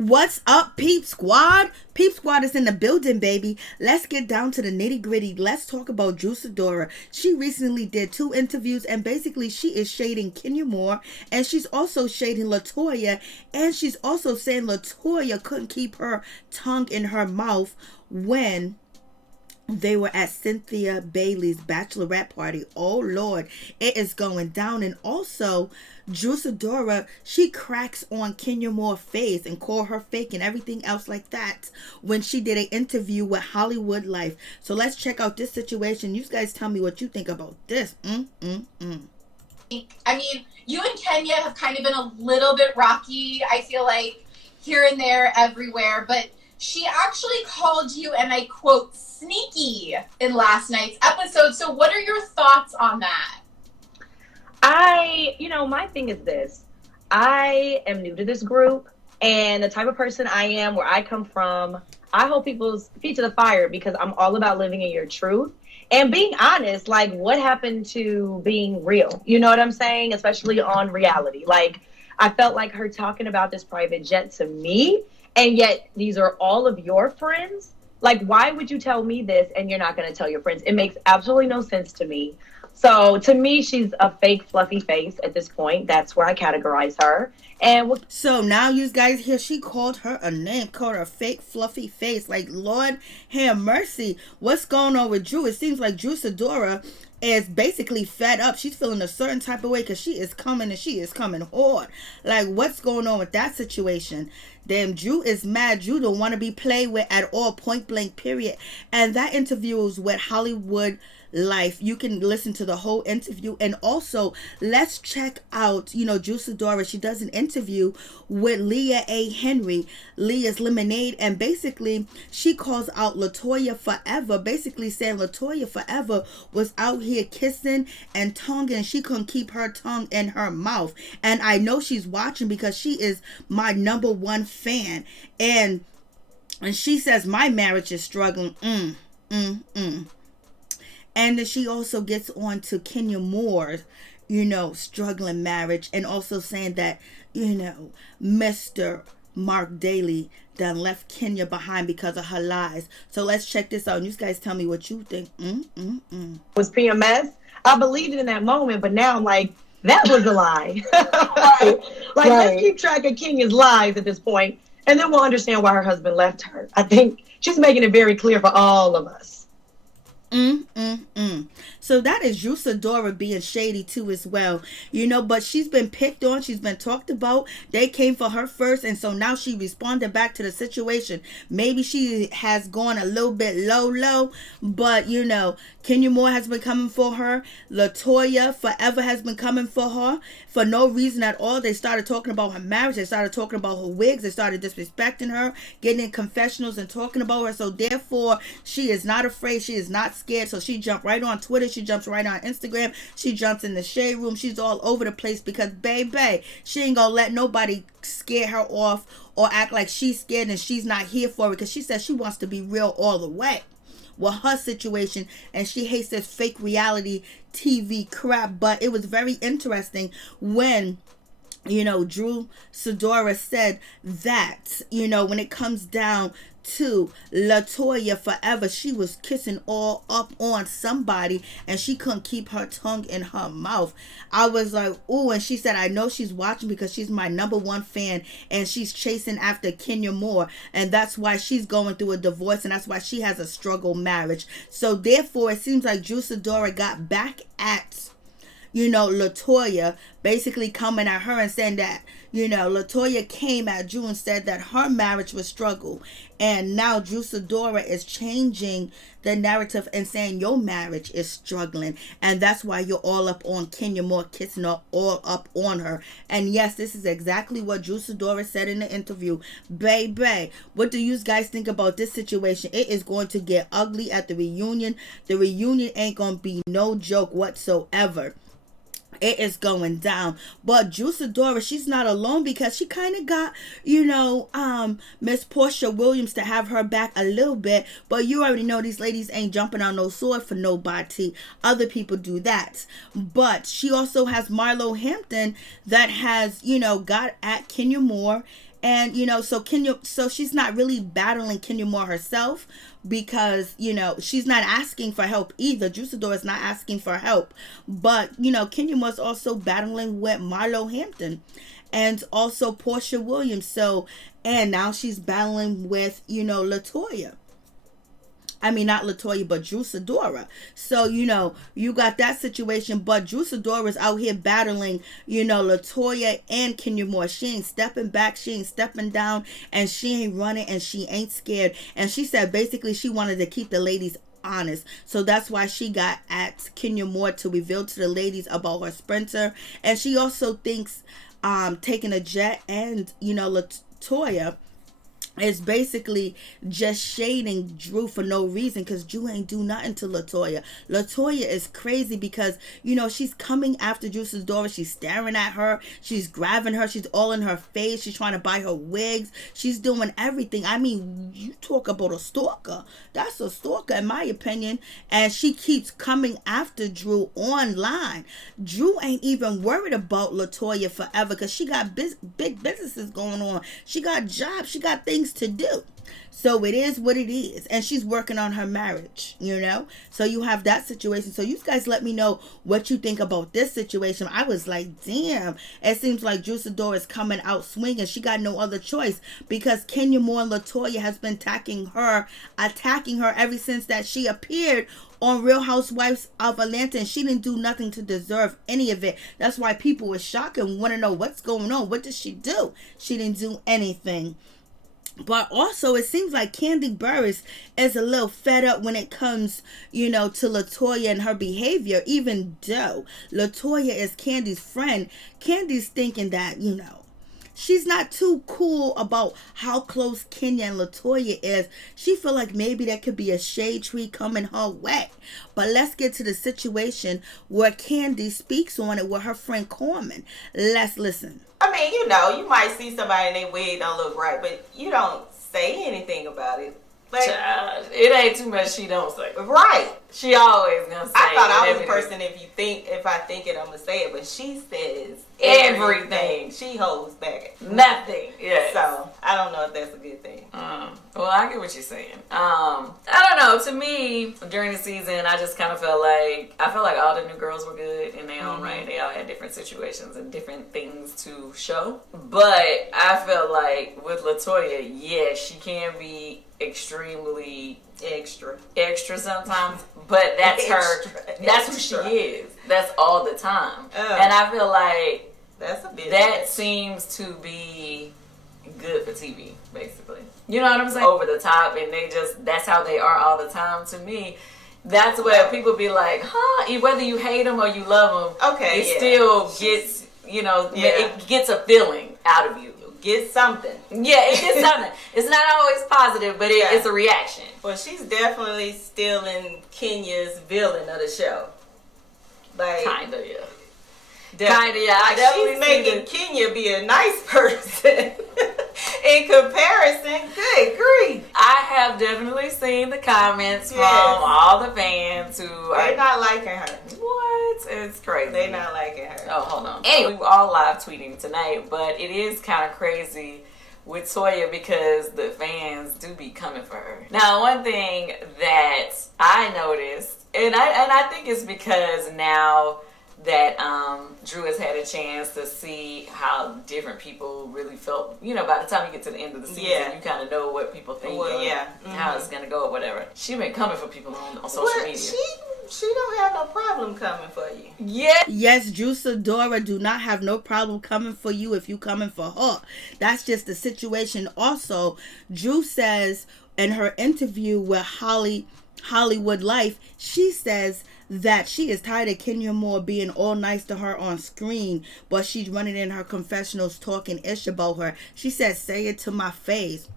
What's up, Peep Squad? Peep Squad is in the building, baby. Let's get down to the nitty gritty. Let's talk about Sidora. She recently did 2 interviews, and basically she is shading Kenya Moore, and she's also shading Latoya, and she's also saying Latoya couldn't keep her tongue in her mouth when they were at Cynthia Bailey's bachelorette party. Oh Lord, it is going down. And also, Sidora, she cracks on Kenya Moore's face and call her fake and everything else like that when she did an interview with Hollywood Life. So let's check out this situation. You guys tell me what you think about this. I mean, you and Kenya have kind of been a little bit rocky, I feel like, here and there, everywhere, but she actually called you, and I quote, sneaky in last night's episode. So what are your thoughts on that? My thing is this. I am new to this group, and the type of person I am, where I come from, I hold people's feet to the fire because I'm all about living in your truth and being honest. Like, what happened to being real? You know what I'm saying? Especially on reality. Like, I felt like her talking about this private jet to me, and yet these are all of your friends. Like, why would you tell me this and you're not going to tell your friends? It makes absolutely no sense to me. So to me, she's a fake fluffy face at this point. That's where I categorize her. And so now you guys hear she called her a name, called her a fake fluffy face. Like, Lord have mercy. What's going on with Drew? It seems like Sidora is basically fed up. She's feeling a certain type of way because she is coming, and she is coming hard. Like, what's going on with that situation? Damn, Drew is mad. Drew don't want to be played with at all, point blank, period. And that interview was with Hollywood Life. You can listen to the whole interview. And also, let's check out, Sidora. She does an interview with Leah A. Henry, Leah's Lemonade, and basically she calls out Latoya Forever, basically saying Latoya Forever was out here kissing and tonguing, and she couldn't keep her tongue in her mouth. And I know she's watching because she is my number one fan, and she says my marriage is struggling. And then she also gets on to Kenya Moore's, struggling marriage, and also saying that, Mr. Marc Daly done left Kenya behind because of her lies. So let's check this out. You guys tell me what you think. Was PMS. I believed it in that moment, but now I'm like, that was a lie. Let's keep track of Kenya's lies at this point, and then we'll understand why her husband left her. I think she's making it very clear for all of us. So that is Sidora being shady too as well, but she's been picked on, she's been talked about. They came for her first, and so now she responded back to the situation. Maybe she has gone a little bit low, but Kenya Moore has been coming for her. Latoya Forever has been coming for her for no reason at all. They started talking about her marriage, they started talking about her wigs, they started disrespecting her, getting in confessionals and talking about her. So therefore, she is not afraid, she is not scared. So she jumped right on Twitter, she jumps right on Instagram, she jumps in the shade room, she's all over the place because baby, she ain't gonna let nobody scare her off or act like she's scared and she's not here for it, because she says she wants to be real all the way with her situation, and she hates this fake reality TV crap. But it was very interesting when Sidora said that, when it comes down to Latoya Forever, she was kissing all up on somebody and she couldn't keep her tongue in her mouth. I was like, ooh. And she said, I know she's watching because she's my number one fan and she's chasing after Kenya Moore, and that's why she's going through a divorce, and that's why she has a struggle marriage. So therefore, it seems like Sidora got back at Latoya, basically coming at her and saying that, Latoya came at Drew and said that her marriage was struggle. And now Sidora is changing the narrative and saying your marriage is struggling. And that's why you're all up on Kenya Moore, kissing her, all up on her. And yes, this is exactly what Sidora said in the interview. Baby, what do you guys think about this situation? It is going to get ugly at the reunion. The reunion ain't going to be no joke whatsoever. It is going down. But Sidora, she's not alone because she kind of got, Miss Porsha Williams to have her back a little bit. But you already know these ladies ain't jumping on no sword for nobody. Other people do that. But she also has Marlo Hampton that has, got at Kenya Moore And, so she's not really battling Kenya Moore herself because, she's not asking for help either. Juicidora is not asking for help. But, Kenya Moore's also battling with Marlo Hampton and also Porsha Williams. So, and now she's battling with, Latoya. I mean, not Latoya, but Juicidora. So, you got that situation. But Juicidora's out here battling, Latoya and Kenya Moore. She ain't stepping back. She ain't stepping down. And she ain't running. And she ain't scared. And she said basically she wanted to keep the ladies honest. So that's why she got at Kenya Moore to reveal to the ladies about her sprinter. And she also thinks taking a jet and, Latoya is basically just shading Drew for no reason, because Drew ain't do nothing to Latoya. Latoya is crazy because, she's coming after Juicidora. She's staring at her. She's grabbing her. She's all in her face. She's trying to buy her wigs. She's doing everything. I mean, you talk about a stalker. That's a stalker in my opinion. And she keeps coming after Drew online. Drew ain't even worried about Latoya forever because she got big businesses going on. She got jobs. She got things to do. So it is what it is. And she's working on her marriage, So you have that situation. So you guys let me know what you think about this situation. I was like, damn, it seems like Juicidora is coming out swinging. She got no other choice because Kenya Moore and Latoya has been attacking her ever since that she appeared on Real Housewives of Atlanta, and she didn't do nothing to deserve any of it. That's why people were shocked and want to know what's going on. What did she do? She didn't do anything. But also, it seems like Kandi Burruss is a little fed up when it comes, to Latoya and her behavior. Even though Latoya is Kandi's friend, Kandi's thinking that, she's not too cool about how close Kenya and Latoya is. She feel like maybe there could be a shade tree coming her way. But let's get to the situation where Kandi speaks on it with her friend Corman. Let's listen. I mean, you might see somebody and their wig don't look right, but you don't say anything about it. Like, child, it ain't too much she don't say. Right. She always gonna say. I thought I was the person if I think it, I'm gonna say it, but she says everything. She holds back nothing. Yeah. So I don't know if that's a good thing. Well, I get what you're saying. I don't know. To me, during the season, I just kind of felt like all the new girls were good in their own right. They all had different situations and different things to show. But I felt like with Latoya, yes, she can be extremely extra sometimes, but that's her. That's who she is. That's all the time. And I feel like that seems to be good for TV, basically. You know what I'm saying? Over the top, and that's how they are all the time. To me, that's where people be like, whether you hate them or you love them, it still gets, it gets a feeling out of you. Get something. Yeah, it gets something. It's not always positive, but it's a reaction. Well, she's definitely still in Kenya's villain of the show. Like, kinda, yeah. Kinda, yeah. She's making Kenya be a nice person. In comparison, good grief. I have definitely seen the comments from all the fans who are not liking her. What? It's crazy. They're not liking her. Oh, hold on. Anyway, we were all live tweeting tonight, but it is kind of crazy with Toya because the fans do be coming for her. Now, one thing that I noticed, and I think it's because now that Drew has had a chance to see how different people really felt. By the time you get to the end of the season, you kind of know what people think how it's going to go or whatever. She's been coming for people on social media. She don't have no problem coming for you. Yeah. Yes, Juicidora do not have no problem coming for you if you coming for her. That's just the situation. Also, Drew says in her interview with Hollywood Life, she says that she is tired of Kenya Moore being all nice to her on screen, but she's running in her confessionals talking ish about her. She said, say it to my face.